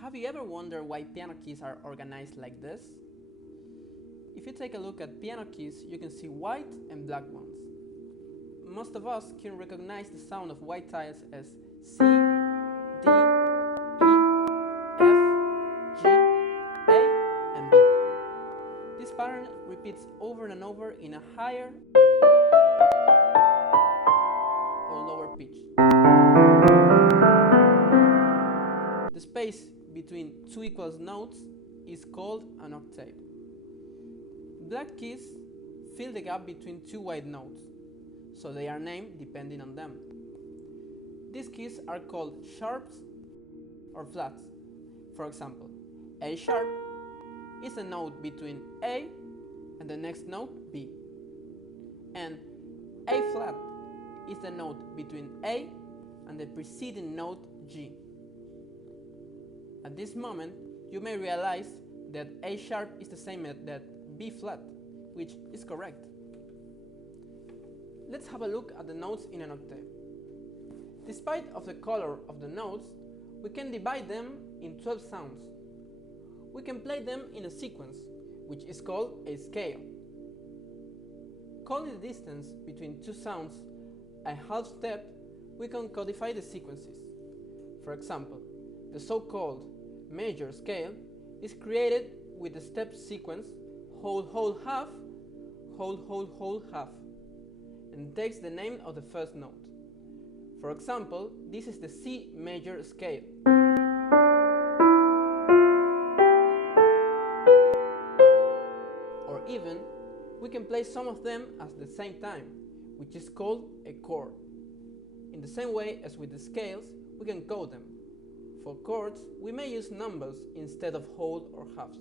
Have you ever wondered why piano keys are organized like this? If you take a look at piano keys, you can see white and black ones. Most of us can recognize the sound of white tiles as C, D, E, F, G, A, and B. This pattern repeats over and over in a higher or lower pitch. The space between two equal notes is called an octave. Black keys fill the gap between two white notes, so they are named depending on them. These keys are called sharps or flats. For example, A sharp is a note between A and the next note B, and A flat is the note between A and the preceding note G. At this moment, you may realize that A sharp is the same as B flat, which is correct. Let's have a look at the notes in an octave. Despite of the color of the notes, we can divide them in 12 sounds. We can play them in a sequence, which is called a scale. Calling the distance between two sounds a half step, we can codify the sequences. For example, the so-called major scale is created with the step sequence whole whole half, whole whole whole half, and takes the name of the first note. For example, this is the C major scale. Or even, we can play some of them at the same time, which is called a chord. In the same way as with the scales, we can code them. For chords, we may use numbers instead of whole or halves.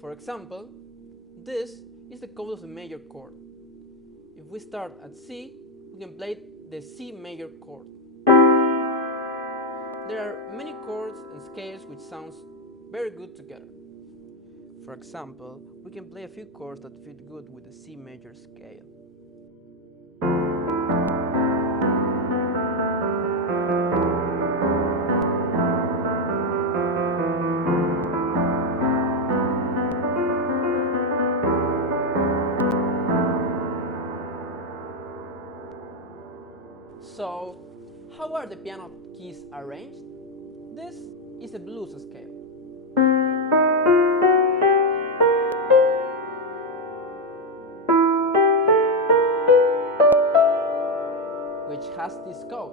For example, this is the code of the major chord. If we start at C, we can play the C major chord. There are many chords and scales which sounds very good together. For example, we can play a few chords that fit good with the C major scale. So, how are the piano keys arranged? This is a blues scale. Which has this code.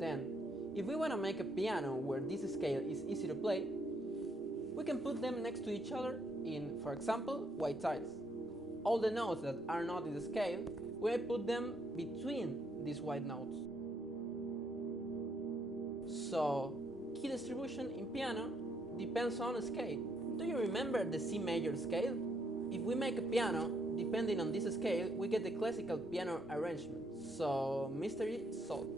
Then, if we want to make a piano where this scale is easy to play, we can put them next to each other in, for example, white tiles. All the notes that are not in the scale, we may put them between these white notes. So, key distribution in piano depends on a scale. Do you remember the C major scale? If we make a piano depending on this scale, we get the classical piano arrangement. So, mystery solved.